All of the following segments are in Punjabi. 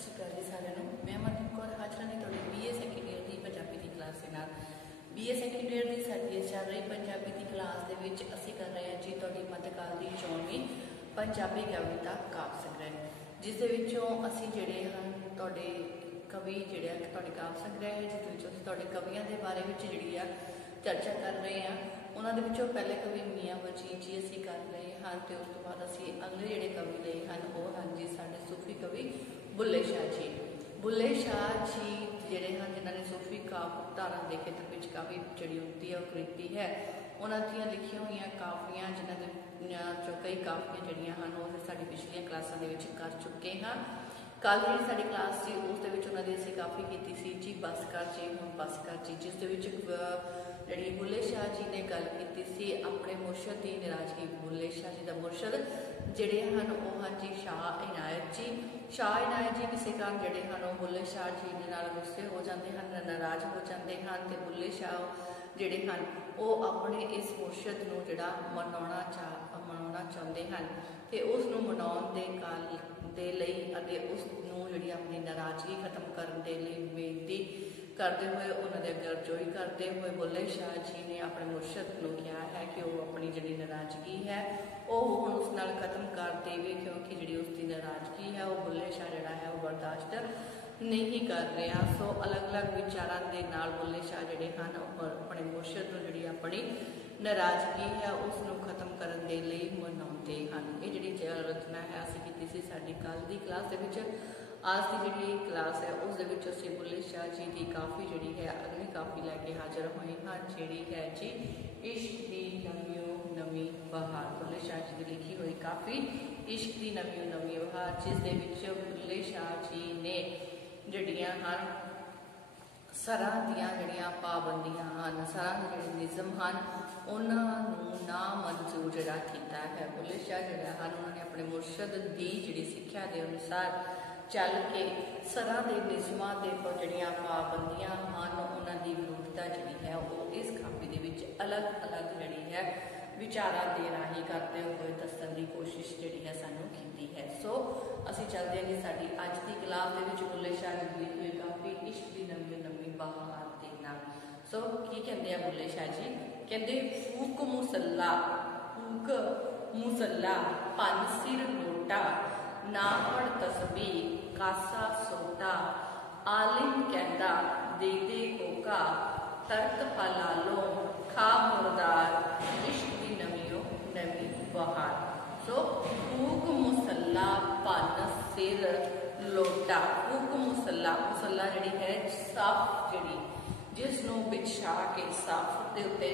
सत श्री अकाल जी सारिਆਂ ਨੂੰ। मैं मनदीप कौर हाजर ने ਤੁਹਾਡੀ BA ਸੈਕੰਡ ਈਅਰ ਦੀ ਪੰਜਾਬੀ ਦੀ ਕਲਾਸ ਦੇ ਨਾਲ। BA ਸੈਕੰਡ ਈਅਰ ਦੀ ਸਾਡੀ ਚੱਲ ਰਹੀ ਪੰਜਾਬੀ ਦੀ ਕਲਾਸ ਦੇ ਵਿੱਚ ਅਸੀਂ ਕਰ ਰਹੇ ਹਾਂ ਜੀ ਤੁਹਾਡੀ ਮੱਧਕਾਲ ਦੀ 24ਵੀਂ ਪੰਜਾਬੀ ਕਵਿਤਾ ਕਾਵਿ ਸੰਗ੍ਰਹਿ, ਜਿਸ ਦੇ ਵਿੱਚੋਂ ਅਸੀਂ ਜਿਹੜੇ ਹਨ ਤੁਹਾਡੇ ਕਵੀ ਜਿਹੜੇ ਤੁਹਾਡੇ ਕਾਵਿ ਸੰਗ੍ਰਹਿ ਹੈ ਜਿਸ ਵਿੱਚ ਅਸੀਂ ਤੁਹਾਡੇ ਕਵੀਆਂ ਦੇ ਬਾਰੇ ਵਿੱਚ ਜਿਹੜੀ ਆ ਚਰਚਾ ਕਰ ਰਹੇ ਹਾਂ। ਉਹਨਾਂ ਦੇ ਵਿੱਚੋਂ ਪਹਿਲੇ ਕਵੀ ਮੀਆਂ ਵਜੀਦ ਜੀ ਅਸੀਂ ਕਰ ਰਹੇ ਹਾਂ ਤੇ ਉਸ ਤੋਂ ਬਾਅਦ ਅਸੀਂ ਅਗਲੇ ਜਿਹੜੇ ਕਵੀ ਲਏ ਹਨ ਉਹ ਹਨ ਜੀ ਸਾਡੇ ਸੂਫੀ ਕਵੀ ਬੁੱਲੇ ਸ਼ਾਹ ਜੀ। ਬੁੱਲੇ ਸ਼ਾਹ ਜੀ ਜਿਹੜੇ ਹਨ ਜਿਨ੍ਹਾਂ ਨੇ ਸੂਫੀ ਕਾਵਿ ਧਾਰਾ ਦੇ ਖੇਤਰ ਵਿੱਚ ਕਾਫੀ ਜਿਹੜੀ ਉੱਤੀ ਹੈ ਉਹ ਕੀਤੀ ਹੈ। ਉਹਨਾਂ ਦੀਆਂ ਲਿਖੀਆਂ ਹੋਈਆਂ ਕਾਫੀਆਂ ਜਿਨ੍ਹਾਂ ਦੇ ਚੋਂ ਕਈ ਕਾਫੀਆਂ ਜਿਹੜੀਆਂ ਹਨ ਉਹ ਸਾਡੀ ਪਿਛਲੀਆਂ ਕਲਾਸਾਂ ਦੇ ਵਿੱਚ ਕਰ ਚੁੱਕੇ ਹਾਂ। ਕੱਲ੍ਹ ਜਿਹੜੀ ਸਾਡੀ ਕਲਾਸ ਸੀ ਉਸ ਦੇ ਵਿੱਚ ਉਹਨਾਂ ਦੀ ਅਸੀਂ ਕਾਫੀ ਕੀਤੀ ਸੀ ਜੀ ਬਸ ਕਰ ਜੀ ਹੁਣ ਬਸ ਕਰ ਜੀ, ਜਿਸ ਦੇ ਵਿੱਚ ਜਿਹੜੀ ਬੁੱਲੇ ਸ਼ਾਹ ਜੀ ਨੇ ਗੱਲ ਕੀਤੀ ਸੀ ਆਪਣੇ ਮੁਰਸ਼ਦ ਦੀ ਨਾਰਾਜ਼ਗੀ। ਬੁੱਲੇ ਸ਼ਾਹ ਜੀ ਦਾ ਮੁਰਸ਼ਦ ਜਿਹੜੇ ਹਨ ਉਹ ਹਨ ਜੀ ਸ਼ਾਹ ਇਨਾਇਤ ਜੀ। ਸ਼ਾਹ ਇਨਾਇਤ ਜੀ ਕਿਸੇ ਕਾਰਨ ਜਿਹੜੇ ਹਨ ਉਹ ਬੁੱਲੇ ਸ਼ਾਹ ਜੀ ਦੇ ਨਾਲ ਗੁੱਸੇ ਹੋ ਜਾਂਦੇ ਹਨ, ਨਾਰਾਜ਼ ਹੋ ਜਾਂਦੇ ਹਨ ਤੇ ਬੁੱਲੇ ਸ਼ਾਹ ਜਿਹੜੇ ਹਨ ਉਹ ਆਪਣੇ ਇਸ ਮੁਰਸ਼ਦ ਨੂੰ ਜਿਹੜਾ ਮਨਾਉਣਾ ਚਾਹੁੰਦੇ ਹਨ ਤੇ ਉਸ ਨੂੰ ਮਨਾਉਣ ਦੇ ਲਈ ਅਤੇ ਉਸ ਨੂੰ ਜਿਹੜੀ ਆਪਣੀ ਨਾਰਾਜ਼ਗੀ ਖਤਮ ਕਰਨ ਦੇ ਲਈ ਬੇਨਤੀ ਕਰਦੇ ਹੋਏ ਉਹਨਾਂ ਦੇ ਅੱਗੇ ਅਰਜ਼ੋਈ ਕਰਦੇ ਹੋਏ ਬੁੱਲੇ ਸ਼ਾਹ ਜੀ ਨੇ ਆਪਣੇ ਮੁਰਸ਼ਦ ਨੂੰ ਕਿਹਾ ਹੈ ਕਿ ਉਹ ਆਪਣੀ ਜਿਹੜੀ ਨਾਰਾਜ਼ਗੀ ਹੈ ਉਹ ਹੁਣ ਉਸ ਨਾਲ ਖਤਮ ਕਰ ਦੇਵੇ, ਕਿਉਂਕਿ ਜਿਹੜੀ ਉਸ ਦੀ ਨਾਰਾਜ਼ਗੀ ਹੈ ਉਹ ਬੁੱਲੇ ਸ਼ਾਹ ਜਿਹੜਾ ਹੈ ਉਹ ਬਰਦਾਸ਼ਤ ਨਹੀਂ ਕਰ ਰਿਹਾ। ਸੋ ਅਲੱਗ-ਅਲੱਗ ਵਿਚਾਰਾਂ ਦੇ ਨਾਲ ਬੁੱਲੇ ਸ਼ਾਹ ਜਿਹੜੇ ਹਨ ਉਹ ਆਪਣੇ ਮੁਰਸ਼ਦ ਨੂੰ ਜਿਹੜੀ ਆਪਣੀ ਨਾਰਾਜ਼ਗੀ ਹੈ ਉਸ ਨੂੰ ਖਤਮ ਕਰਨ ਦੇ ਲਈ ਮਨਾਉਂਦੇ ਹਨ। ਇਹ ਜਿਹੜੀ ਰਚਨਾ ਹੈ ਅਸੀਂ ਕੀਤੀ ਸੀ ਸਾਡੀ ਕੱਲ੍ਹ ਦੀ ਕਲਾਸ ਦੇ ਵਿੱਚ। ਅੱਜ ਦੀ ਜਿਹੜੀ ਕਲਾਸ ਹੈ ਉਸ ਦੇ ਵਿੱਚ ਅਸੀਂ ਬੁੱਲੇ ਸ਼ਾਹ ਜੀ ਦੀ ਕਾਫੀ ਜਿਹੜੀ ਹੈ ਅਗਲੀ ਕਾਫੀ ਲੈ ਕੇ ਹਾਜ਼ਰ ਹੋਏ ਹਾਂ, ਜਿਹੜੀ ਹੈ ਜੀ ਇਸ਼ਕ ਦੀ ਨਵੀਂ ਬਹਾਰ। ਬੁੱਲੇ ਸ਼ਾਹ ਜੀ ਦੀ ਲਿਖੀ ਹੋਈ ਕਾਫੀ ਇਸ਼ਕ ਦੀ ਨਵੀਂ ਬਹਾਰ, ਜਿਸ ਦੇ ਵਿੱਚ ਬੁੱਲੇ ਸ਼ਾਹ ਜੀ ਨੇ ਜਿਹੜੀਆਂ ਹਨ ਸਰਾਂ ਦੀਆਂ ਜਿਹੜੀਆਂ ਪਾਬੰਦੀਆਂ ਹਨ, ਸਰਾਂ ਦੇ ਜਿਹੜੇ ਨਿਯਮ ਹਨ ਉਹਨਾਂ ਨੂੰ ਨਾ ਮਨਜ਼ੂਰ ਜਿਹੜਾ ਕੀਤਾ ਹੈ। ਬੁੱਲੇ ਸ਼ਾਹ ਜਿਹੜਾ ਹਨ ਉਹਨਾਂ ਨੇ ਆਪਣੇ ਮੁਰਸ਼ਦ ਦੀ ਜਿਹੜੀ ਸਿੱਖਿਆ ਦੇ ਅਨੁਸਾਰ ਚੱਲ ਕੇ ਸਰਾਂ ਦੇ ਨਿਯਮਾਂ ਦੇ ਜਿਹੜੀਆਂ ਪਾਬੰਦੀਆਂ ਹਨ ਉਹਨਾਂ ਦੀ ਵਿਰੋਧਤਾ ਜਿਹੜੀ ਹੈ ਉਹ ਇਸ ਕਾਪੀ ਦੇ ਵਿੱਚ ਅਲੱਗ-ਅਲੱਗ ਜਿਹੜੀ ਹੈ ਵਿਚਾਰਾਂ ਦੇ ਰਾਹੀਂ ਕਰਦੇ ਹੋਏ ਦੱਸਣ ਦੀ ਕੋਸ਼ਿਸ਼ ਜਿਹੜੀ ਹੈ ਸਾਨੂੰ ਕੀਤੀ ਹੈ। ਸੋ ਅਸੀਂ ਚੱਲਦੇ ਹਾਂ ਜੀ ਸਾਡੀ ਅੱਜ ਦੀ ਕਲਾਸ ਦੇ ਵਿੱਚ ਬੁੱਲੇ ਸ਼ਾਹ ਜੀ ਦੀ ਲਿਖੀ ਹੋਈ ਕਾਫੀ ਇਸ਼ਕ ਦੀ ਨਵੀਂ ਬਹਾਰ ਦੇ ਨਾਲ। ਸੋ ਕੀ ਕਹਿੰਦੇ ਆ ਬੁੱਲੇ ਸ਼ਾਹ ਜੀ? ਕਹਿੰਦੇ ਫੂਕ ਮੁਸੱਲਾ ਪੰਨ ਸਿਰ ਲੋਟਾ ਨਾ ਫੜ ਤਸਬੀਹ ਕਾਸਾ ਸੋਟਾ ਆਲਿਮ ਕਹਿੰਦਾ ਦੇ ਕੋਕਾ ਤਰਕ ਹਲਾਲੋ ਖਾ ਮੁਰਦਾਰ ਇਸ਼ਕ ਦੀ ਨਵੀਂ ਬਹਾਰ। ਸੋ ਫੂਕ ਮੁਸੱਲਾ ਪੰਨ ਸਿਰ ਲੋਟਾ। ਫੂਕ ਮੁਸੱਲਾ ਜਿਹੜੀ ਹੈ ਸਾਫ ਜਿਹੜੀ ਜਿਸ ਨੂੰ ਵਿਛਾ ਕੇ ਸਾਫ ਦੇ ਉੱਤੇ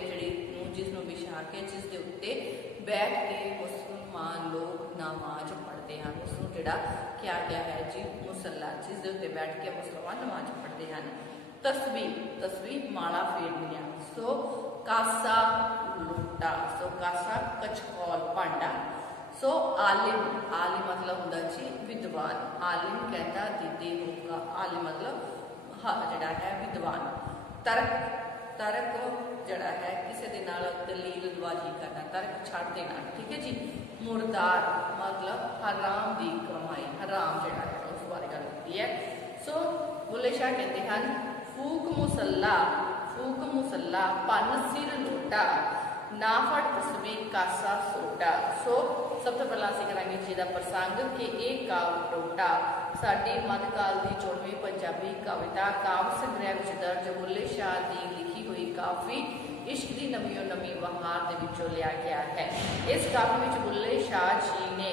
ਜਿਸ ਨੂੰ ਵਿਛਾ ਕੇ ਜਿਸ ਦੇ ਉੱਤੇ ਬੈਠ ਕੇ ਮੁਸਲਮਾਨ ਲੋਕ ਨਮਾਜ਼ ਪੜ੍ਹਦੇ ਹਨ, ਉਸ ਨੂੰ ਜਿਹੜਾ ਕਿਹਾ ਗਿਆ ਹੈ ਜੀ ਮੁਸੱਲਾ, ਜਿਸ ਦੇ ਉੱਤੇ ਬੈਠ ਕੇ ਮੁਸਲਮਾਨ ਨਮਾਜ਼ ਪੜ੍ਹਦੇ ਹਨ। ਤਸਬੀਹ ਮਾਲਾ ਫੇਰਨੀਆਂ। ਸੋ ਕਾਸਾ ਲੋਟਾ, ਸੋ ਕਾਸਾ ਕਚਕੌਲ ਭਾਂਡਾ। ਸੋ ਆਲਿਮ ਮਤਲਬ ਹੁੰਦਾ ਜੀ ਵਿਦਵਾਨ। ਆਲਿਮ ਕਹਿੰਦਾ ਦੀਦੇ ਹੋਊਗਾ, ਆਲਿਮ ਮਤਲਬ ਜਿਹੜਾ ਹੈ ਵਿਦਵਾਨ। ਤਰਕ ਜਿਹੜਾ ਹੈ ਕਿਸੇ ਦੇ ਨਾਲ ਦਲੀਲਬਾਜ਼ੀ ਕਰਨਾ, ਤਰਕ ਛੱਡ ਦੇਣਾ, ਠੀਕ ਹੈ ਜੀ। ਮੁਰਦਾਰ ਮਤਲਬ ਹਰਾਮ ਦੀ ਕਮਾਈ, ਹਰਾਮ ਜਿਹੜਾ ਹੈ ਉਸ ਬਾਰੇ ਗੱਲ ਕੀਤੀ ਹੈ। ਸੋ ਬੁੱਲੇ ਸ਼ਾਹ ਕਹਿੰਦੇ ਹਨ ਫੂਕ ਮੁਸੱਲਾ ਪੰਨ ਸਿਰ ਲੋਟਾ ਨਾ ਫੜ ਤਸਬੀਹ ਕਾਸਾ ਸੋਟਾ। ਸੋ ਸਭ ਤੋਂ ਪਹਿਲਾਂ ਅਸੀਂ ਕਰਾਂਗੇ ਜੀ ਦਾ ਪ੍ਰਸੰਗ ਕਿ ਇਹ ਕਾਵਿ ਟੋਟਾ ਸਾਡੀ ਮੱਧਕਾਲ ਦੀ 24ਵੀਂ ਪੰਜਾਬੀ ਕਵਿਤਾ ਕਾਵਿ ਸੰਗ੍ਰਹਿ ਵਿੱਚ ਦਰਜ ਬੁੱਲੇ ਸ਼ਾਹ ਦੀ ਲਿਖੀ ਹੋਈ ਕਾਫੀ ਇਸ਼ਕ ਦੀ ਨਵੀਂ ਬਹਾਰ ਦੇ ਵਿੱਚੋਂ ਲਿਆ ਗਿਆ ਹੈ। ਇਸ ਕਾਫੀ ਵਿੱਚ ਬੁੱਲੇ ਸ਼ਾਹ ਜੀ ਨੇ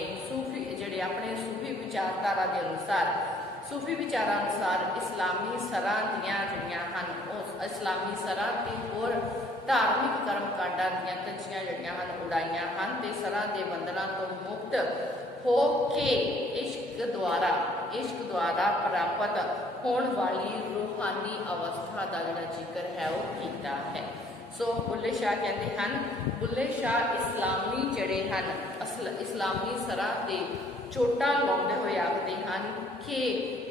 ਜਿਹੜੇ ਆਪਣੇ ਸੂਫੀ ਵਿਚਾਰਧਾਰਾ ਦੇ ਅਨੁਸਾਰ ਇਸਲਾਮੀ ਸਰਾਂ ਦੀਆਂ ਜਿਹੜੀਆਂ ਹਨ ਉਹ ਇਸਲਾਮੀ ਸਰਾਂ ਤੇ ਹੋਰ ਧਾਰਮਿਕ ਕਰਮ ਕਾਂਡਾਂ ਦੀਆਂ ਧੱਜੀਆਂ ਜਿਹੜੀਆਂ ਹਨ ਉਡਾਈਆਂ ਹਨ ਤੇ ਸਰਾਂ ਦੇ ਬੰਧਨਾਂ ਤੋਂ ਮੁਕਤ ਹੋ ਕੇ ਇਸ਼ਕ ਦੁਆਰਾ ਪ੍ਰਾਪਤ ਹੋਣ ਵਾਲੀ ਰੂਹਾਨੀ ਅਵਸਥਾ ਦਾ ਜਿਹੜਾ ਜ਼ਿਕਰ ਹੈ ਉਹ ਕੀਤਾ ਹੈ। ਸੋ ਬੁੱਲੇ ਸ਼ਾਹ ਕਹਿੰਦੇ ਹਨ, ਬੁੱਲੇ ਸ਼ਾਹ ਇਸਲਾਮੀ ਜਿਹੜੇ ਹਨ ਇਸਲਾਮੀ ਸਰਾਂ ਤੇ ਚੋਟਾਂ ਲਾਉਂਦੇ ਹੋਏ ਆਖਦੇ ਹਨ ਕਿ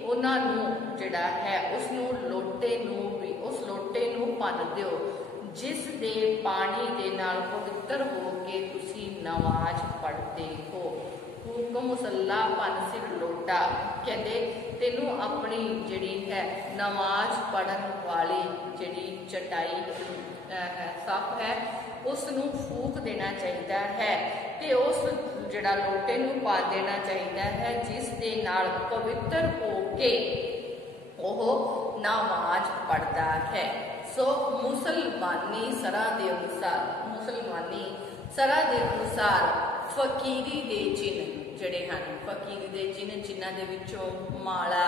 ਉਹਨਾਂ ਨੂੰ ਜਿਹੜਾ ਹੈ ਉਸ ਲੋਟੇ ਨੂੰ ਭੰਨ ਦਿਓ ਜਿਸ ਦੇ ਪਾਣੀ ਦੇ ਨਾਲ ਪਵਿੱਤਰ ਹੋ ਕੇ ਤੁਸੀਂ ਨਮਾਜ਼ ਪੜ੍ਹਦੇ ਹੋ। ਹੁਕਮ ਮੁਸੱਲਾ ਪੰਨ ਸਿਰ ਲੋਟਾ ਕਹਿੰਦੇ तेनू अपनी जिहड़ी है नमाज पढ़न वाली जिहड़ी चटाई सफ है उसनू फूक देना चाहिए है ते उस जिहड़ा लोटे नू पा देना चाहिए है, जिस दे नाल पवित्र हो के ओह नमाज पढ़ता है। सो मुसलमानी सरा दे अनुसार फकीरी दे चिन्ह जिहड़े हन, फकीरी दे चिन्ह जिन्हां दे विचों माला,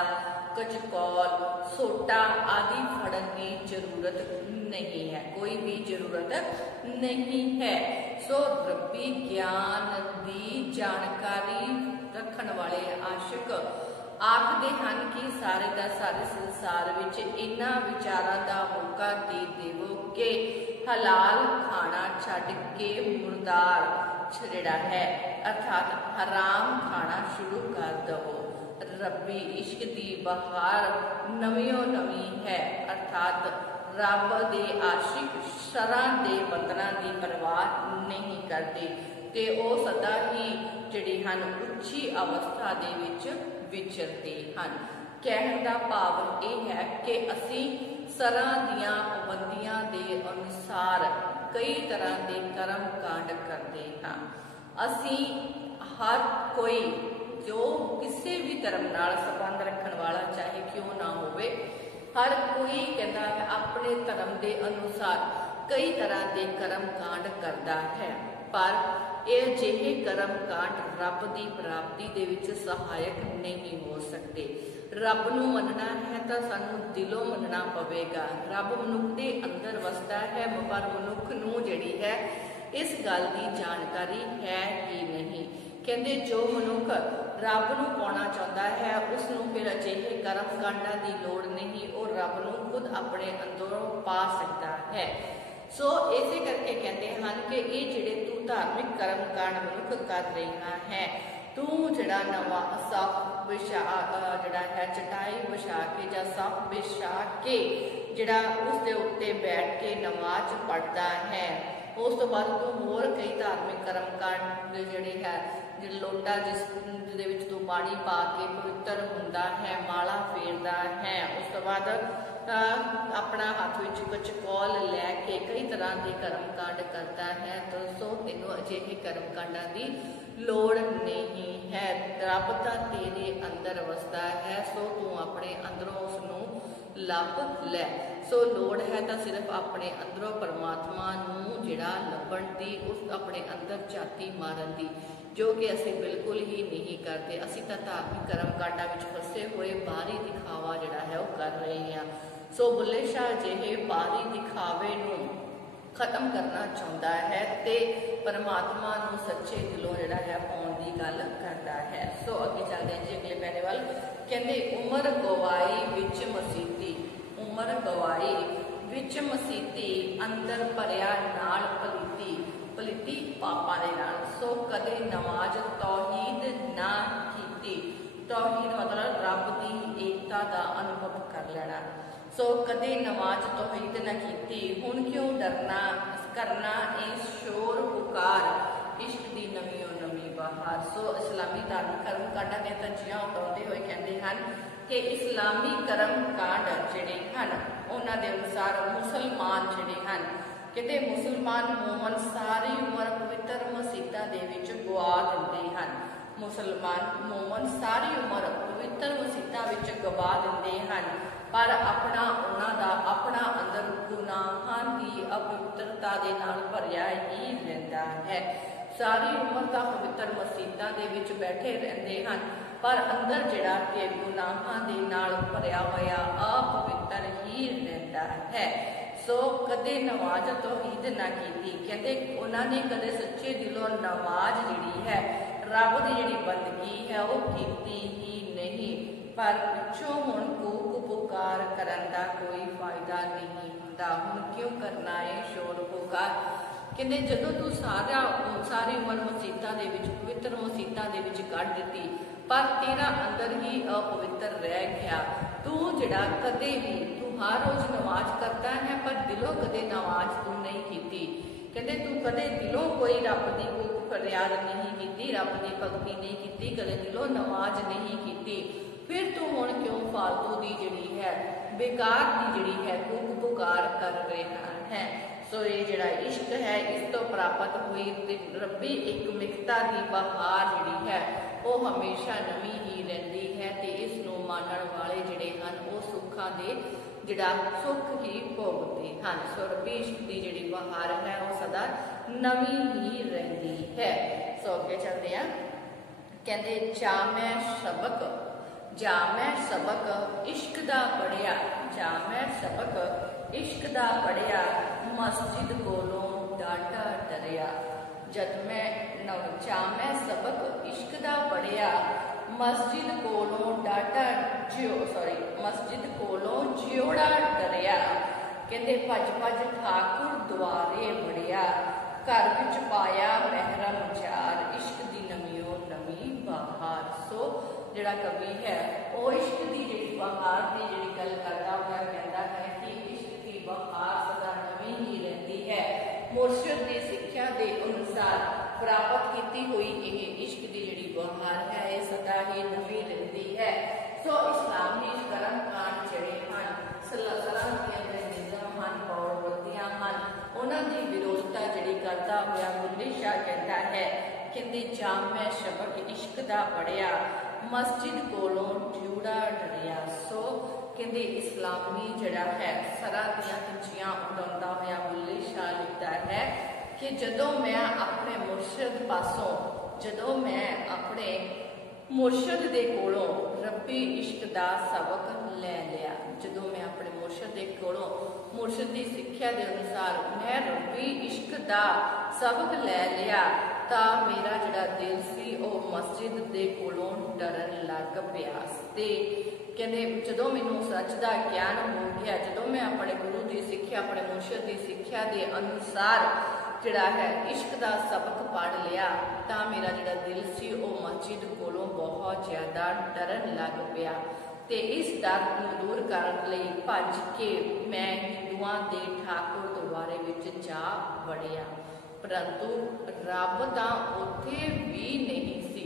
कचकौल, सोटा आदि फड़न की जरूरत नहीं है, कोई भी जरूरत नहीं है। सो रब्बी ज्ञान दी जानकारी रखण वाले आशिक आखदे हन कि सारे दा सारे संसार विच इन्हां विचारां दा मौका दे देवो कि हलाल खाना छड्ड के मुर्दार जिहड़ा है अर्थात हराम खाना शुरू कर दवो। रब्बी इश्क दी बहार नवीओ नवी है, अर्थात रब दे आशिक शरां दे बंधनां दी परवाह नहीं करते ते ओ सदा ही जिहड़ी हन उच्ची अवस्था दे विच विचरते हन। कहण दा भाव यह है कि असीं सरां दियां पाबंदियां दे अनुसार कई तरह के कर्म कांड करते हाँ। असी हर कोई जो किसी भी धर्म नाल संबंध रखने वाला चाहे क्यों ना होवे, हर कोई कहता है अपने धर्म के अनुसार कई तरह के कर्म कांड करता है, पर यह जिहे कर्म कांड रब की प्राप्ति दे विच सहायक नहीं हो सकते। रब नूं मनना है तो सानू दिलों मनना पवेगा। रब मनुख के अंदर वसदा है, पर मनुख नूं जिहड़ी है इस गल की जानकारी है ही नहीं। कहते जो मनुख रब नूं पाउणा चाहुंदा है उसनूं फिर अजिहे कर्म कांडां की लोड़ नहीं, और रब नूं खुद अपने अंदरों पा सकता है। सो इसे करके कहते हैं कि ये जिहड़े तू धार्मिक कर्म कांड मनुख कर रहा है, तू जिहड़ा नवा सफ बिछा जिहड़ा है चटाई बिछा के या सफ बिछा के जिहड़ा उस दे उत्ते बैठ के नमाज पढ़ता है, उस तो बाद तू होर कई धार्मिक कर्म कांड जिहड़े है लोटा जिस दे विच तू पानी पा के पवित्र हुंदा है, माला फेरदा है, उस तो बाद अपना हाथ विच कचकौल लैके कई तरह के कर्म कांड करता है। तो सो तेनों अजिहे कर्म कांडां की लोड़ नहीं है, रब तां तेरे अंदर वसदा है, सो तू अपने अंदरों उसनूं लभ लै। सो लोड़ है तो सिर्फ अपने अंदरों परमात्मा नूं जिहड़ा लभण दी, उस अपने अंदर झाती मारन दी, जो कि असी बिल्कुल ही नहीं करते। असी तो धार्मिक कर्म कांडां विच फसे हुए बाहरी दिखावा जिहड़ा है वो कर रहे हैं। सो बुल्ले शाह जिहे बाहरी दिखावे नूं खत्म करना चाहुंदा है ते परमात्मा नूं सच्चे दिलों जिहड़ा है पाउण दी गल करदा है। सो अगे चलदे हैं जी अगले पैरे वल। कहंदे उमर गवाई विच मसीती, उमर गवाई विच मसीती अंदर भरिया नाल पलीती, पलीती पापा दे नाल। सो कदे नमाज तौहीद ना कीती, तौहीद मतलब रब दी एकता दा अनुभव कर लेना। सो कदे नमाज तौहीद ना कीती, हुण क्यों डरना करना ए शोर पुकार, इश्क दी नवीओ नवी बहार। सो इस्लामी धार्मिक कर्म कांडां दी तरजीहां उठाउंदे होए कहंदे हन कि इस्लामी कर्म कांड जिहड़े हन उन्हां दे अनुसार मुसलमान जिहड़े हन, कहते मुसलमान मोमन सारी उम्र पवित्र मसीतां दे विच गवा दिंदे हन। मुसलमान मोमन सारी उम्र पवित्र मसीतां विच गवा दिंदे हन, पर अपना उन्हां दा अपना अंदर गुनाहां दी अपवित्रता दे नाल भरिया ही रहिंदा है। सारी उम्र तां पवित्र मसीतां दे विच बैठे रहिंदे हन, पर अंदर जिहड़ा कि गुनाहां दे नाल भरिया होया अपवित्र ही रहिंदा है। सो कदे नमाज तौहीद ना कीती, कहते उन्होंने कदे सच्चे दिलों नमाज जिहड़ी है रब की जिहड़ी बंदगी है वो कीती ही नहीं, पर पिछों हुण कूक पुकार करन दा कोई फायदा नहीं हुंदा। हुण क्यों करना है शोर पुकार, कहते जदों तू सारी उम्र मसीतां दे विच पवित्र मसीतां दे विच कढ दित्ती, पर तेरा अंदर ही अपवित्र रह गया। तू जिहड़ा कदे भी तू हर रोज नमाज करता है, पर दिलों कदे नमाज तू नहीं कीती। कहते तू कदे दिलों कोई रब की कोई फरियाद नहीं की, रब की भगती नहीं की, कदे दिलों नमाज नहीं की, फिर तू हुण क्यों फालतू दी जिहड़ी है बेकार दी जिहड़ी है कूक पुकार कर रहा है। सो ये जिहड़ा इश्क है इस तो प्राप्त हुई ते रब्बी एक मिकता दी बहार जिहड़ी है वो हमेशा नवीं ही रहिंदी है ते इस नूं मानण वाले जिहड़े हन वो सुखां दे जिहड़ा सुख ही भोगते हैं। सो रब्बी इश्क की जिहड़ी बहार है वो सदा नवीं ही रहिंदी है। सो अगे चलते हैं, कहते जा मैं सबक इश्क दा पढ़िया, जा मैं सबक इश्क दा पढ़िया मस्जिद कोलों डाटा डरिया। जद मैं जा मैं सबक इश्क दा पढ़िया मस्जिद कोलों डाटा मस्जिद कोलों जियोड़ा डरिया। कहते भज भज ठाकुर द्वारे बड़िया घर विच पाया महरम जार इश्क दी नवीओ नवी बहार। सो जिहड़ा कवि है वो इश्क की जिहड़ी बहार की जिहड़ी गल करता हुआ कहता है कि इश्क की बहार सदा नवी ही रहती है। मुर्शिद की सिक्ख्या के अनुसार प्राप्त की हुई यह इश्क की जिहड़ी बहार है ये सदा ही नवी रहती है। सो इस्लामी कर्म कांड जिहड़े हन सलाह के निज़ाम हन पौड़वतियां हन उन्हां दी विरोधता जिहड़ी करता हुआ बुल्ले शाह कहता है कहते जा मैं शबक इश्क दा पढ़िया मस्जिद कोलों ड्यूड़ा डरिया। सो कहते इस्लामी जिहड़ा है सरा दियां कंचियां उड़ाउंदा होया बुल्ले शाह लिखता है कि जदों मैं अपने मुर्शिद पासों जदों मैं अपने मुर्शिद दे कोलों रब्बी इश्क दा सबक ले लिया। जदों मैं अपने मुर्शिद दे कोलों मुर्शिद की सिक्ख्या के अनुसार मैं रब्बी इश्क दा सबक ले लिया तां मेरा जिहड़ा दिल सी वो मस्जिद दे कोलों डरन लग पिया। ते कहते जदों मैनूं सच दा ज्ञान हो गया जदों मैं अपने गुरु की सिक्ख्या अपने मुर्शिद की सिक्ख्या के अनुसार जिहड़ा है इश्क दा सबक पढ़ लिया तां मेरा जिहड़ा दिल सी वो मस्जिद कोलों बहुत ज़्यादा डरन लग पिया। ते इस डर नूं दूर करन लई भज के मैं हिंदुआं दे ठाकुर दरबारे विच जा वड़िया परंतु रब तां उत्थे भी नहीं सी।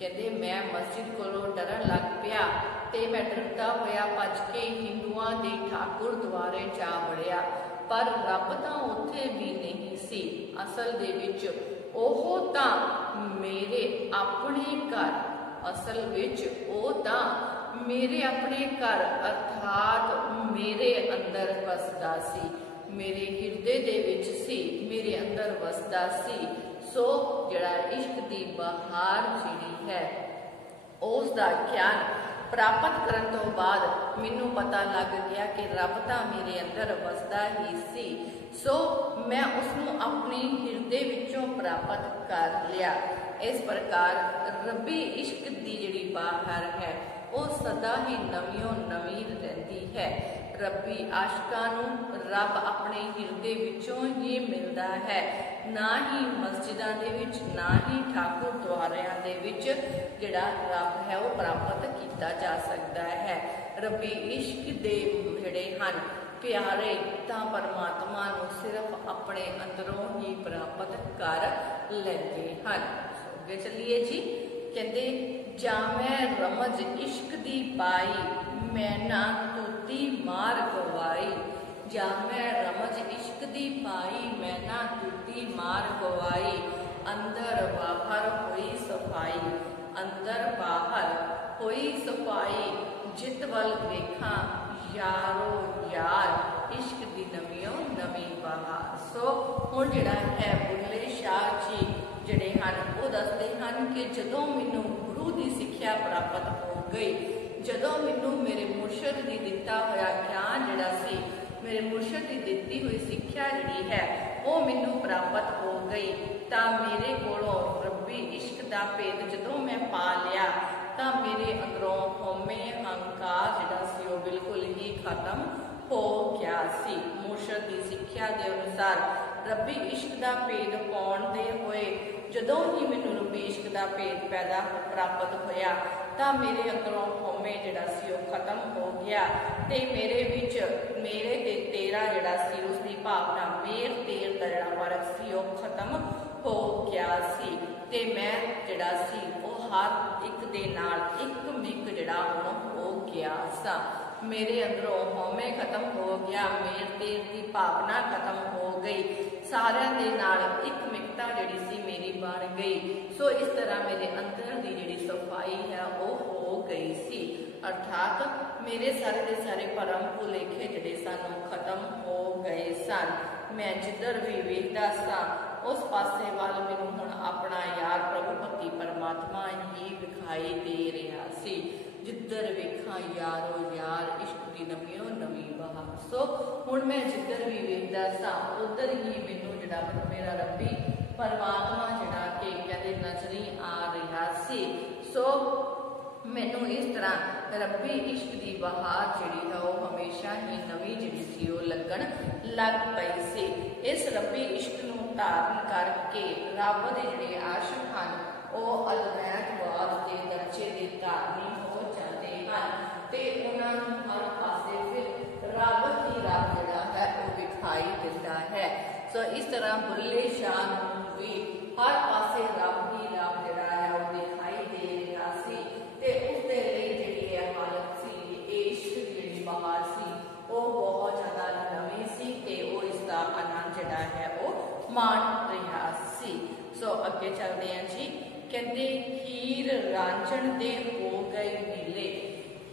कहते मैं मस्जिद कोलों डरन लग पिया ते मैं डरदा होया भज के हिंदुआं दे ठाकुर दरबारे जा वड़िया पर रब तां उत्थे भी नहीं सी। असल दे विच ओह तां मेरे अपने घर असल विच ओह तां मेरे अपने घर अर्थात मेरे अंदर वसदा सी मेरे हिरदे दे विच सी मेरे अंदर वसदा सी। सो जिहड़ा इश्क दी बहार जिहड़ी है उस दा ज्ञान प्राप्त करन तो बाद मैनू पता लग गया कि रब तां मेरे अंदर वसदा ही सी। सो मैं उसनूं अपनी हिरदे विचों प्राप्त कर लिया। इस प्रकार रब्बी इश्क दी जिहड़ी बहार है वो सदा ही नवीओ नवी रहती है। रब्बी आशिकां नूं रब अपने हिरदे विचों ही मिलदा है ना ही मस्जिदां दे विच ना ही ठाकुर द्वारियां दे विच जिहड़ा रब है वो प्राप्त किया जा सकता है। रब्बी इश्क दे जिहड़े हन प्यारे तां परमात्मा नूं सिर्फ अपने अंदरों ही प्राप्त कर लैंदे हन। अगे चलिए जी कहते जा मैं रमज इश्क दी पाई मैं ना तूती मार गवाई। जा मैं रमज इश्क दी पाई मैं ना तूती मार गवाई अंदर बाहर हुई सफाई अंदर बाहर हुई सफाई जित वल वेखा यारो यार इश्क दी नवीओ नवी बहार। सो हुण जिहड़ा है बुल्ले शाह जी जिहड़े हन वो दसदे हन कि जदों मैनूं गुरु की सिक्ख्या प्राप्त हो गई जदों मैनूं मेरे मुर्शिद की दिता होया ज्ञान जिहड़ा सी मेरे मुर्शिद की दिती हुई सिक्ख्या जिहड़ी है वो मैनूं प्राप्त हो गई तां मेरे कोलों रब्बी इश्क दा भेद जदों मैं पा लिया तां मेरे अंदरों हौमे हंकार जिहड़ा सी वो बिल्कुल ही खत्म हो गया सी। मुर्शिद की सिक्ख्या के अनुसार रब्बी इश्क दा भेद पाउण दे होए जदों ही मैनूं रब्बी इश्क दा भेद पैदा प्राप्त होया तां मेरे अंदरों हौमे जिहड़ा सी वो खत्म हो गया ते मेरे विच मेरे ते तेरा जिहड़ा सी उसदी भावना मेर तेर दा जिहड़ा फर्क सी वो खत्म हो गया सी। ਤੇ ਮੈਂ ਜਿਹੜਾ ਸੀ ਉਹ ਹਰ ਇੱਕ ਦੇ ਨਾਲ ਇੱਕ ਮਿੱਕ ਜਿਹੜਾ ਹੁਣ ਹੋ ਗਿਆ ਸਾਂ। ਮੇਰੇ ਅੰਦਰੋਂ ਹਉਮੈ ਖਤਮ ਹੋ ਗਿਆ, ਮੇਰ ਤੇਰ ਦੀ ਭਾਵਨਾ ਖਤਮ ਹੋ ਗਈ, ਸਾਰਿਆਂ ਦੇ ਨਾਲ ਇੱਕ ਮਿੱਕਤਾ ਜਿਹੜੀ ਸੀ ਮੇਰੀ ਬਣ ਗਈ। ਸੋ ਇਸ ਤਰ੍ਹਾਂ ਮੇਰੇ ਅੰਦਰ ਦੀ ਜਿਹੜੀ ਸਫਾਈ ਹੈ ਉਹ ਹੋ ਗਈ ਸੀ, ਅਰਥਾਤ ਮੇਰੇ ਸਾਰੇ ਦੇ ਸਾਰੇ ਭਰਮ ਭੁਲੇਖੇ ਜਿਹੜੇ ਸਨ ਉਹ ਖਤਮ ਹੋ ਗਏ ਸਨ। ਮੈਂ ਜਿੱਧਰ ਵੀ ਵੇਖਦਾ ਸਾਂ ਉਸ ਪਾਸੇ ਵੱਲ ਮੈਨੂੰ ਹੁਣ ਆਪਣਾ ਯਾਰ ਪ੍ਰਭੂ ਪਤੀ ਪਰਮਾਤਮਾ ਹੀ ਵਿਖਾਈ ਦੇ ਰਿਹਾ ਸੀ। ਜਿੱਧਰ ਵੇਖਾਂ ਯਾਰੋ ਯਾਰ ਇਸ਼ਕ ਦੀ ਨਵੀਓ ਨਵੀਂ ਬਹਾਰ। ਸੋ ਹੁਣ ਮੈਂ ਜਿੱਧਰ ਵੀ ਵੇਖਦਾ ਸਾਂ ਉੱਧਰ ਹੀ ਮੈਨੂੰ ਜਿਹੜਾ ਮੇਰਾ ਰੱਬੀ ਪਰਮਾਤਮਾ ਜਿਹੜਾ ਕਿ ਕਹਿੰਦੇ ਨਜ਼ਰੀ ਆ ਰਿਹਾ ਸੀ। ਸੋ ਮੈਨੂੰ ਇਸ ਤਰ੍ਹਾਂ ਰੱਬੀ ਇਸ਼ਕ ਦੀ ਬਹਾਰ ਜਿਹੜੀ ਹੈ ਉਹ ਹਮੇਸ਼ਾ ਹੀ ਨਵੀਂ ਜਿਹੜੀ ਸੀ ਉਹ ਲੱਗਣ ਲੱਗ ਪਈ ਸੀ। ਇਸ ਰੱਬੀ ਇਸ਼ਕ ਨੂੰ ਧਾਰਨ ਕਰਕੇ ਰੱਬ ਦੇ ਜਿਹੜੇ ਆਸ਼ਿਕ ਹਨ ਉਹ ਅਲਮੈਤਵਾਦ ਦੇ ਦਰਜੇ ਦੇ ਧਾਰਨੀ ਹੋ ਜਾਂਦੇ ਹਨ ਤੇ ਉਹਨਾਂ ਨੂੰ ਹਰ ਪਾਸੇ ਫਿਰ ਰੱਬ ਹੀ ਰੱਬ ਜਿਹੜਾ ਹੈ ਉਹ ਵਿਖਾਈ ਦਿੰਦਾ ਹੈ। ਸੋ ਇਸ ਤਰ੍ਹਾਂ ਬੁੱਲੇ ਸ਼ਾਹ ਨੂੰ ਵੀ ਹਰ ਪਾਸੇ ਰੱਬ ਹੀ ਰੱਬ ਜਿਹੜਾ ਹੈ ਉਹ ਦਿਖਾਈ ਦੇ ਰਿਹਾ ਸੀ ਤੇ ਉਸਦੇ ਲਈ ਜਿਹੜੀ ਇਹ ਹਾਲਤ ਸੀ, ਇਸ਼ਕ ਦੀ ਜਿਹੜੀ ਬਹਾਰ ਸੀ ਉਹ ਬਹੁਤ ਜ਼ਿਆਦਾ ਨਵੀਂ ਸੀ ਤੇ ਉਹ ਇਸ ਦਾ ਆਨੰਦ ਜਿਹੜਾ ਹੈ ਉਹ ਮਾਣ ਰਿਹਾ ਸੀ। ਸੋ ਅੱਗੇ ਚੱਲਦੇ ਹਾਂ ਜੀ। ਕਹਿੰਦੇ ਹੀਰ ਰਾਂਝਣ ਦੇ ਹੋ ਗਏ ਮੇਲੇ,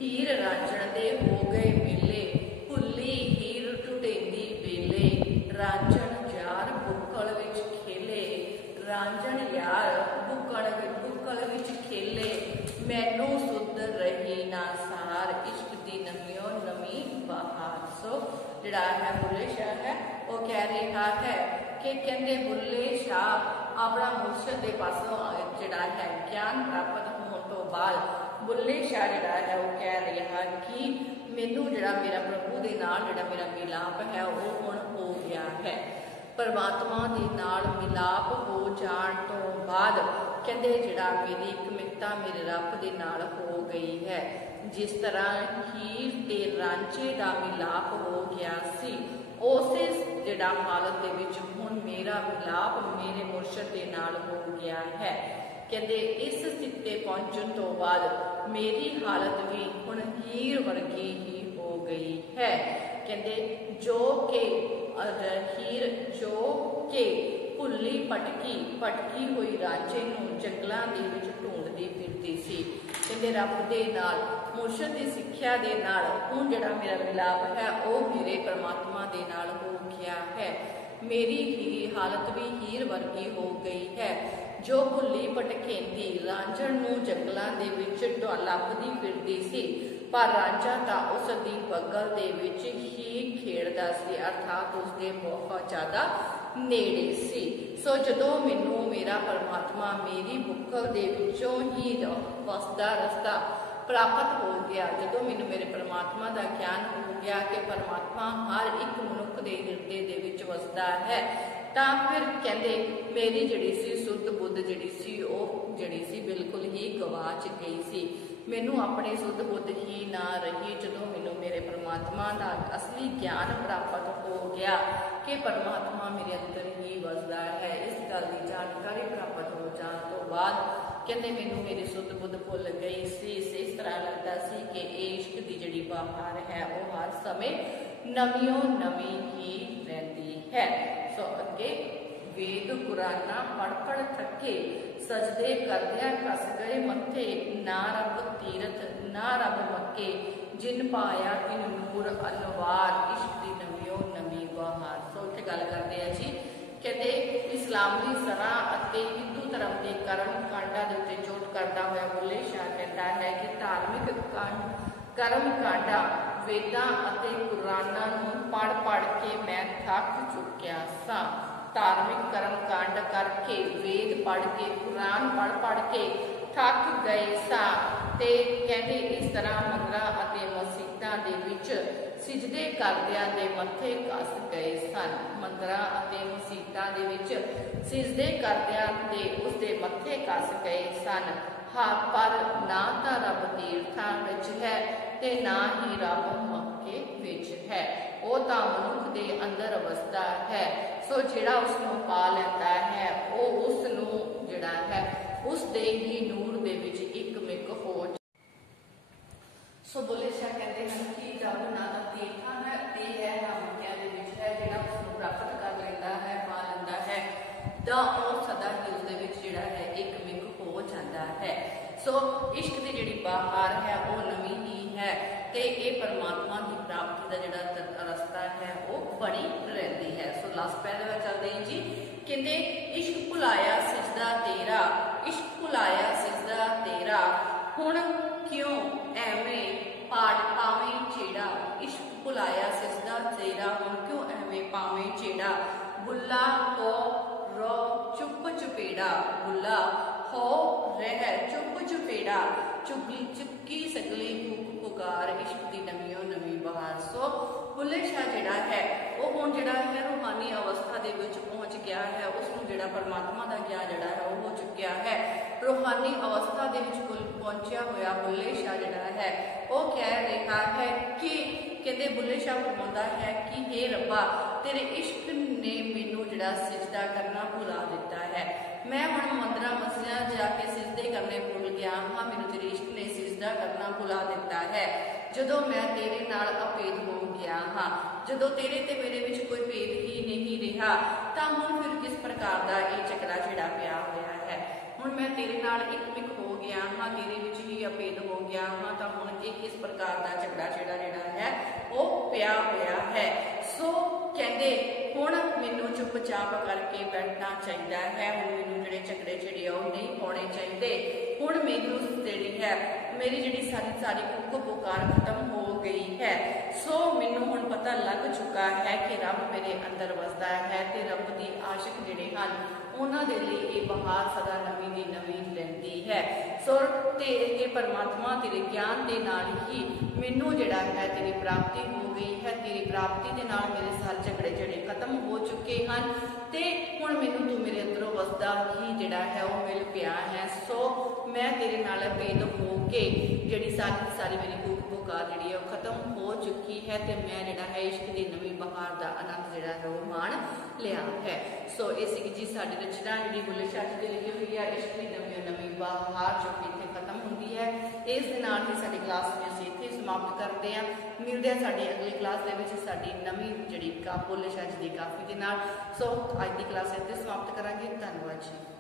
ਹੀਰ ਰਾਂਝਣ ਦੇ ਹੋ ਗਏ ਮੇਲੇ, ਭੁੱਲੀ ਹੀਰ ਟੁਟੇਂਦੀ ਵੇਲੇ, ਰਾਂਝਣ ਯਾਰ ਬੁੱਕਲ ਵਿੱਚ ਖੇਲੇ, ਰਾਂਝਣ ਯਾਰ ਬੁੱਕਲ ਵਿੱਚ ਖੇਲੇ, ਮੈਨੂੰ ਸੁਧ ਰਹੀ ਨਾ ਸਾਰ ਇਸ਼ਕ ਦੀ ਨਵੀਓ ਨਵੀਂ ਬਹਾਰ। ਸੋ ਜਿਹੜਾ ਹੈ ਬੁੱਲੇ ਸ਼ਾਹ ਹੈ ਉਹ ਕਹਿ ਰਿਹਾ ਹੈ ਕਿ ਕਹਿੰਦੇ ਬੁੱਲੇ ਸ਼ਾਹ ਆਪਣਾ ਮੁਰਸ਼ਦ ਦੇ ਪਾਸੋਂ ਜਿਹੜਾ ਹੈ ਗਿਆਨ ਪ੍ਰਾਪਤ ਹੋਣ ਤੋਂ ਬਾਅਦ ਬੁੱਲੇ ਸ਼ਾਹ ਜਿਹੜਾ ਹੈ ਉਹ ਕਹਿ ਰਿਹਾ ਕਿ ਮੈਨੂੰ ਜਿਹੜਾ ਮੇਰਾ ਪ੍ਰਭੂ ਦੇ ਨਾਲ ਜਿਹੜਾ ਮੇਰਾ ਮਿਲਾਪ ਹੈ ਉਹ ਹੁਣ ਹੋ ਗਿਆ ਹੈ। ਪਰਮਾਤਮਾ ਦੇ ਨਾਲ ਮਿਲਾਪ ਹੋ ਜਾਣ ਤੋਂ ਬਾਅਦ ਕਹਿੰਦੇ ਜਿਹੜਾ ਮੇਰੀ ਇੱਕ ਮਿੱਕਤਾ ਮੇਰੇ ਰੱਬ ਦੇ ਨਾਲ ਹੋ ਗਈ ਹੈ। ਜਿਸ ਤਰ੍ਹਾਂ ਹੀਰ ਤੇ ਰਾਂਝੇ ਦਾ ਮਿਲਾਪ ਹੋ ਗਿਆ ਸੀ ਉਸੇ ਜਿਹੜਾ ਹਾਲਤ ਦੇ ਵਿੱਚ ਹੁਣ ਮੇਰਾ ਮਿਲਾਪ ਮੇਰੇ ਮੁਰਸ਼ਦ ਦੇ ਨਾਲ ਹੋ ਗਿਆ ਹੈ। ਕਹਿੰਦੇ ਇਸ ਸਿੱਟੇ ਪਹੁੰਚਣ ਤੋਂ ਬਾਅਦ ਮੇਰੀ ਹਾਲਤ ਵੀ ਹੁਣ ਹੀਰ ਵਰਗੀ ਹੀ ਹੋ ਗਈ ਹੈ। ਕਹਿੰਦੇ ਜੋ ਕਿ ਭੁੱਲੀ ਭਟਕੀ ਹੋਈ ਰਾਂਝੇ ਨੂੰ ਜੰਗਲਾਂ ਦੇ ਵਿੱਚ ਢੂੰਡਦੀ ਫਿਰਦੀ ਸੀ। ਕਹਿੰਦੇ ਰੱਬ ਦੇ ਨਾਲ ਮੁਰਸ਼ਦ ਦੀ ਸਿੱਖਿਆ ਦੇ ਨਾਲ ਹੁਣ ਜਿਹੜਾ ਮੇਰਾ ਮਿਲਾਪ ਹੈ ਉਹ ਮੇਰੇ ਪਰਮਾਤਮਾ ਦੇ ਨਾਲ ਹੋ ਗਿਆ ਹੈ। ਮੇਰੀ ਹੀ ਹਾਲਤ ਵੀ ਹੀਰ ਵਰਗੀ ਹੋ ਗਈ ਹੈ ਜੋ ਭੁੱਲੀ ਭਟਕੇਂਦੀ ਰਾਂਝਣ ਨੂੰ ਜੰਗਲਾਂ ਦੇ ਵਿੱਚ ਲੱਭਦੀ ਫਿਰਦੀ ਸੀ, ਪਰ ਰਾਂਝਾ ਤਾਂ ਉਸ ਦੀ ਬਗਲ ਦੇ ਵਿੱਚ ਹੀ ਖੇਡਦਾ ਸੀ, ਅਰਥਾਤ ਉਸਦੇ ਬਹੁਤ ਜ਼ਿਆਦਾ ਨੇੜੇ ਸੀ। ਸੋ ਜਦੋਂ ਮੈਨੂੰ ਮੇਰਾ ਪਰਮਾਤਮਾ ਮੇਰੀ ਬੁੱਕਲ ਦੇ ਵਿੱਚੋਂ ਹੀ ਵਸਦਾ ਰਸਤਾ ਪ੍ਰਾਪਤ ਹੋ ਗਿਆ, ਜਦੋਂ ਮੈਨੂੰ ਮੇਰੇ ਪਰਮਾਤਮਾ ਦਾ ਗਿਆਨ ਹੋ ਗਿਆ ਕਿ ਪਰਮਾਤਮਾ ਹਰ ਇੱਕ ਮਨੁੱਖ ਦੇ ਹਿਰਦੇ ਦੇ ਵਿੱਚ ਵਸਦਾ ਹੈ, ਤਾਂ ਫਿਰ ਕਹਿੰਦੇ ਮੇਰੀ ਜਿਹੜੀ ਸੀ ਸੁੱਧ ਬੁੱਧ ਜਿਹੜੀ ਸੀ ਉਹ ਜਿਹੜੀ ਸੀ ਬਿਲਕੁਲ ਹੀ ਗਵਾਚ ਗਈ ਸੀ। ਮੈਨੂੰ ਆਪਣੇ ਸੁੱਧ ਬੁੱਧ ਹੀ ਨਾ ਰਹੀ ਜਦੋਂ ਮੈਨੂੰ ਮੇਰੇ ਪਰਮਾਤਮਾ ਦਾ ਅਸਲੀ ਗਿਆਨ ਪ੍ਰਾਪਤ ਹੋ ਗਿਆ ਕਿ ਪਰਮਾਤਮਾ ਮੇਰੇ ਅੰਦਰ ਹੀ ਵਸਦਾ ਹੈ। ਇਸ ਗੱਲ ਦੀ ਜਾਣਕਾਰੀ ਪ੍ਰਾਪਤ ਹੋ ਜਾਣ ਤੋਂ ਬਾਅਦ ਕਹਿੰਦੇ ਮੈਨੂੰ ਮੇਰੀ ਸੁੱਧ ਬੁੱਧ ਭੁੱਲ ਗਈ ਸੀ। ਇਸ ਤਰ੍ਹਾਂ ਲੱਗਦਾ ਸੀ ਕਿ ਇਸ਼ਕ ਦੀ ਜਿਹੜੀ ਬਹਾਰ ਹੈ ਉਹ ਹਰ ਸਮੇਂ ਨਵੀਓ ਨਵੀਂ ਹੀ ਰਹਿੰਦੀ ਹੈ। ਸੋ ਅੱਗੇ ਵੇਦ ਕੁਰਾਨਾ ਪੜ੍ਹ ਥੱਕੇ, ਸਜਦੇ ਕਰਦਿਆਂ ਕੱਸ ਗਏ ਮੱਥੇ, ਨਾ ਰੱਬ ਤੀਰਥ ਨਾ ਰੱਬ ਮੱਕੇ, ਜਿਨ ਪਾਇਆ ਇਨ ਨੂਰ ਅਨਵਾਰ ਇਸ਼ਕ ਦੀ ਨਵੀਓ ਨਵੀਂ ਬਹਾਰ। ਸੋ ਇੱਥੇ ਗੱਲ ਕਰਦੇ ਆ ਜੀ। ਕਹਿੰਦੇ ਇਸਲਾਮ ਦੀ ਸਰਾਂ ਅਤੇ ਹਿੰਦੂ ਧਰਮ ਦੇ ਕਰਮ ਕਾਂਡਾਂ ਦੇ ਉੱਤੇ ਚੋਟ ਕਰਦਾ ਹੋਇਆ ਬੁੱਲੇ ਸ਼ਾਹ ਕਹਿੰਦਾ ਹੈ ਕਿ ਧਾਰਮਿਕ ਕਰਮ ਕਾਂਡਾਂ ਵੇਦਾਂ ਅਤੇ ਕੁਰਾਨਾਂ ਨੂੰ ਪੜ੍ਹ ਕੇ ਮੈਂ ਥੱਕ ਚੁੱਕਿਆ ਸਾਂ। ਧਾਰਮਿਕ ਕਰਮ ਕਾਂਡ ਕਰਕੇ ਵੇਦ ਪੜ੍ਹ ਕੇ ਕੁਰਾਨ ਪੜ੍ਹ ਕੇ ਥੱਕ ਗਏ ਸਾਂ ਤੇ ਕਹਿੰਦੇ ਇਸ ਤਰ੍ਹਾਂ ਮੰਦਰਾਂ ਅਤੇ ਮਸਜਿਦਾਂ ਦੇ ਵਿੱਚ ਸਿਜਦੇ ਕਰਦਿਆਂ ਦੇ ਮੱਥੇ ਕੱਸ ਗਏ ਸਨ। ਮੰਦਰਾਂ ਅਤੇ ਮਸਜਿਦਾਂ ਦੇ ਵਿੱਚ ਸਿਜਦੇ ਕਰਦਿਆਂ ਦੇ ਉਸਦੇ ਮੱਥੇ ਕੱਸ ਗਏ ਸਨ। ਹਾਂ, ਪਰ ਨਾ ਤਾਂ ਰੱਬ ਤੀਰਥਾਂ ਵਿੱਚ ਹੈ ਤੇ ਨਾ ਹੀ ਰੱਬ ਮੱਕੇ ਵਿੱਚ ਹੈ, ਉਹ ਤਾਂ ਮਨੁੱਖ ਦੇ ਅੰਦਰ ਵਸਦਾ ਹੈ। ਸੋ ਜਿਹੜਾ ਉਸ ਨੂੰ ਪਾ ਲੈਂਦਾ ਹੈ ਉਹ ਉਸ ਨੂੰ ਜਿਹੜਾ ਹੈ ਸੋ ਬੁੱਲੇ ਸ਼ਾਹ ਕਹਿੰਦੇ ਹਨ ਕਿ ਰੱਬ ਨਾ ਤਾਂ ਦੇਖਾ ਹੈ ਤੇ ਹੈ ਨਾ ਮੰਗਿਆ ਦੇ ਵਿੱਚ ਹੈ, ਜਿਹੜਾ ਉਸ ਨੂੰ ਪ੍ਰਾਪਤ ਕਰ ਲੈਂਦਾ ਹੈ, ਪਾ ਲੈਂਦਾ ਹੈ ਤਾਂ ਉਹ ਸਦਾ ਹੀ ਉਸ ਦੇ ਵਿੱਚ ਜਿਹੜਾ ਹੈ ਇੱਕ ਮਿਕ ਹੋ ਜਾਂਦਾ ਹੈ। ਸੋ ਇਸ਼ਕ ਦੀ ਜਿਹੜੀ ਬਹਾਰ ਹੈ ਉਹ ਨਵੀਂ ਹੀ ਹੈ ਤੇ ਇਹ ਪਰਮਾਤਮਾ ਦੀ ਪ੍ਰਾਪਤੀ ਦਾ ਜਿਹੜਾ ਰਸਤਾ ਹੈ ਉਹ ਬਣੀ ਰਹਿੰਦੀ ਹੈ। ਸੋ ਲਾਸਟ ਪੈਰੇ ਵਿੱਚ ਚੱਲਦੇ ਹਾਂ ਜੀ। ਕਹਿੰਦੇ ਇਸ਼ਕ ਭੁਲਾਇਆ ਸਿਜਦਾ ਤੇਰਾ, ਇਸ਼ਕ ਭੁਲਾਇਆ ਸਿਜਦਾ ਤੇਰਾ, ਹੁਣ ਕਿਉਂ ਐਵੇਂ ਪਾੜ ਪਾਵੇਂ ਛੇੜਾ, ਇਸ਼ਕ ਭੁਲਾਇਆ ਸਿਜਦਾ ਤੇਰਾ, ਹੁਣ ਕਿਉਂ ਐਵੇਂ ਪਾਵੇਂ ਛੇੜਾ, ਬੁੱਲਾ ਹੋ ਰੋ ਚੁੱਪ ਚੁਪੇੜਾ, ਬੁੱਲਾ ਹੋ ਰਹਿ ਚੁੱਪ ਚੁਪੇੜਾ, ਚੁੱਕੀ ਚੁੱਕੀ ਸਗਲੀ ਕੂਕ ਪੁਕਾਰ, ਇਸ਼ਕ ਦੀ ਨਵੀਂ ਨਵੀਂ ਬਹਾਰ। ਸੋ ਬੁੱਲੇ ਸ਼ਾਹ ਜਿਹੜਾ ਹੈ ਉਹ ਹੁਣ ਜਿਹੜਾ ਹੈ ਰੂਹਾਨੀ ਅਵਸਥਾ ਦੇ ਵਿੱਚ ਪਹੁੰਚ ਗਿਆ ਹੈ, ਉਸ ਨੂੰ ਜਿਹੜਾ ਪਰਮਾਤਮਾ ਦਾ ਗਿਆਨ ਜਿਹੜਾ ਹੈ ਉਹ ਹੋ ਚੁੱਕਿਆ ਹੈ। ਰੂਹਾਨੀ ਅਵਸਥਾ ਦੇ ਵਿੱਚ ਪਹੁੰਚਿਆ ਹੋਇਆ ਬੁੱਲੇ ਸ਼ਾਹ ਜਿਹੜਾ ਹੈ ਉਹ ਕਹਿ ਰਿਹਾ ਹੈ ਕਿ ਕਹਿੰਦੇ ਬੁੱਲੇ ਸ਼ਾਹ ਫਰਮਾਉਂਦਾ ਹੈ ਕਿ ਹੇ ਰੱਬਾ ਤੇਰੇ ਇਸ਼ਕ ਨੇ ਮੈਨੂੰ ਜਿਹੜਾ ਸਿਜਦਾ ਕਰਨਾ ਭੁਲਾ ਦਿੱਤਾ ਹੈ, ਮੈਂ ਹੁਣ ਮੰਦਰਾਂ ਮਸਜਿਦਾਂ ਜਾ ਕੇ ਸਿਜਦੇ ਕਰਨੇ ਭੁੱਲ ਗਿਆ ਹਾਂ, ਮੈਨੂੰ ਤੇਰੇ ਇਸ਼ਕ ਨੇ ਸਿਜਦਾ ਕਰਨਾ ਭੁਲਾ ਦਿੱਤਾ ਹੈ। ਜਦੋਂ ਮੈਂ ਤੇਰੇ ਨਾਲ ਅਭੇਦ ਹੋ ਗਿਆ ਹਾਂ, ਜਦੋਂ ਤੇਰੇ ਤੇ ਮੇਰੇ ਵਿੱਚ ਕੋਈ ਭੇਦ ਹੀ ਨਹੀਂ ਰਿਹਾ, ਤਾਂ ਹੁਣ ਫਿਰ ਕਿਸ ਪ੍ਰਕਾਰ ਦਾ ਇਹ ਝਗੜਾ ਛਿੜਾ ਪਿਆ ਹੋਇਆ ਹੈ। ਹੁਣ ਮੈਂ ਤੇਰੇ ਨਾਲ ਇੱਕ ਹੋ ਗਿਆ ਹਾਂ, ਤੇਰੇ ਵਿੱਚ ਹੀ ਅਭੇਦ ਹੋ ਗਿਆ ਹਾਂ, ਤਾਂ ਹੁਣ ਇਹ ਕਿਸ ਪ੍ਰਕਾਰ ਦਾ ਝਗੜਾ ਛਿੜਾ ਜਿਹੜਾ ਹੈ ਉਹ ਪਿਆ ਹੋਇਆ ਹੈ। ਸੋ ਕਹਿੰਦੇ ਹੁਣ ਮੈਨੂੰ ਚੁੱਪਚਾਪ ਕਰਕੇ ਬੈਠਣਾ ਚਾਹੀਦਾ ਹੈ, ਹੁਣ ਮੈਨੂੰ ਜਿਹੜੇ ਝਗੜੇ ਜਿਹੜੇ ਉਹ ਨਹੀਂ ਪਾਉਣੇ ਚਾਹੀਦੇ, ਹੁਣ ਮੈਨੂੰ ਜਿਹੜੀ ਹੈ ਮੇਰੀ ਜਿਹੜੀ ਸਾਰੀ ਕੁੱਕ ਪੁਕਾਰ ਖਤਮ ਹੋ ਗਈ ਹੈ। ਸੋ ਮੈਨੂੰ ਹੁਣ ਪਤਾ ਲੱਗ ਚੁੱਕਾ ਹੈ ਕਿ ਰੱਬ ਮੇਰੇ ਅੰਦਰ ਵਸਦਾ ਹੈ ਤੇ ਰੱਬ ਦੀ ਆਸ਼ਿਕ ਜਿਹੜੇ ਹਨ ਉਹਨਾਂ ਦੇ ਲਈ ਇਹ ਬਹਾਰ ਸਦਾ ਨਵੀਂ ਦੀ ਨਵੀਂ ਰਹਿੰਦੀ ਹੈ। ਸੋ ਤੇ ਇਹ ਪਰਮਾਤਮਾ ਤੇਰੇ ਗਿਆਨ ਦੇ ਨਾਲ ਹੀ ਮੈਨੂੰ ਜਿਹੜਾ ਹੈ ਤੇਰੀ ਪ੍ਰਾਪਤੀ ਹੋ ਗਈ ਹੈ, ਤੇਰੀ ਪ੍ਰਾਪਤੀ ਦੇ ਨਾਲ ਮੇਰੇ ਸਾਰੇ ਝਗੜੇ ਜਿਹੜੇ ਖਤਮ ਹੋ ਚੁੱਕੇ ਹਨ ਤੇ ਹੁਣ ਮੈਨੂੰ ਤੂੰ ਮੇਰੇ ਅੰਦਰੋਂ ਵਸਦਾ ਹੀ ਜਿਹੜਾ ਹੈ ਉਹ ਮਿਲ ਪਿਆ ਹੈ। ਸੋ ਮੈਂ ਤੇਰੇ ਨਾਲ ਭੇਦ ਹੋ ਕੇ ਜਿਹੜੀ ਸਾਰੀ ਮੇਰੀ ਭੁੱਖ ਪੁਕਾਰ ਜਿਹੜੀ ਹੈ ਉਹ ਖਤਮ ਹੋ ਚੁੱਕੀ ਹੈ ਤੇ ਮੈਂ ਜਿਹੜਾ ਹੈ ਇਸ਼ਕ ਦੀ ਨਵੀਂ ਬਹਾਰ ਦਾ ਆਨੰਦ ਜਿਹੜਾ ਹੈ ਉਹ ਮਾਣ ਲਿਆ ਹੈ। ਸੋ ਇਹ ਸੀ ਜੀ ਸਾਡੀ ਰਚਨਾ ਜਿਹੜੀ ਬੁੱਲੇ ਸ਼ਾਹ ਜੀ ਦੀ ਲਿਖੀ ਹੋਈ ਹੈ ਇਸ਼ਕ ਦੀ ਨਵੀਂ ਬਹਾਰ, ਜੋ ਕਿ ਇੱਥੇ ਖਤਮ ਹੁੰਦੀ ਹੈ। ਇਸ ਦੇ ਨਾਲ ਹੀ ਸਾਡੀ ਕਲਾਸ ਨੂੰ ਅਸੀਂ ਇੱਥੇ ਸਮਾਪਤ ਕਰਦੇ ਹਾਂ। ਮਿਲਦੇ ਹਾਂ ਸਾਡੀ ਅਗਲੀ ਕਲਾਸ ਦੇ ਵਿੱਚ ਸਾਡੀ ਨਵੀਂ ਜਿਹੜੀ ਬੁੱਲੇ ਸ਼ਾਹ ਜੀ ਦੀ ਕਾਫੀ ਦੇ ਨਾਲ। ਸੋ ਅੱਜ ਦੀ ਕਲਾਸ ਇੱਥੇ ਸਮਾਪਤ ਕਰਾਂਗੇ। ਧੰਨਵਾਦ ਜੀ।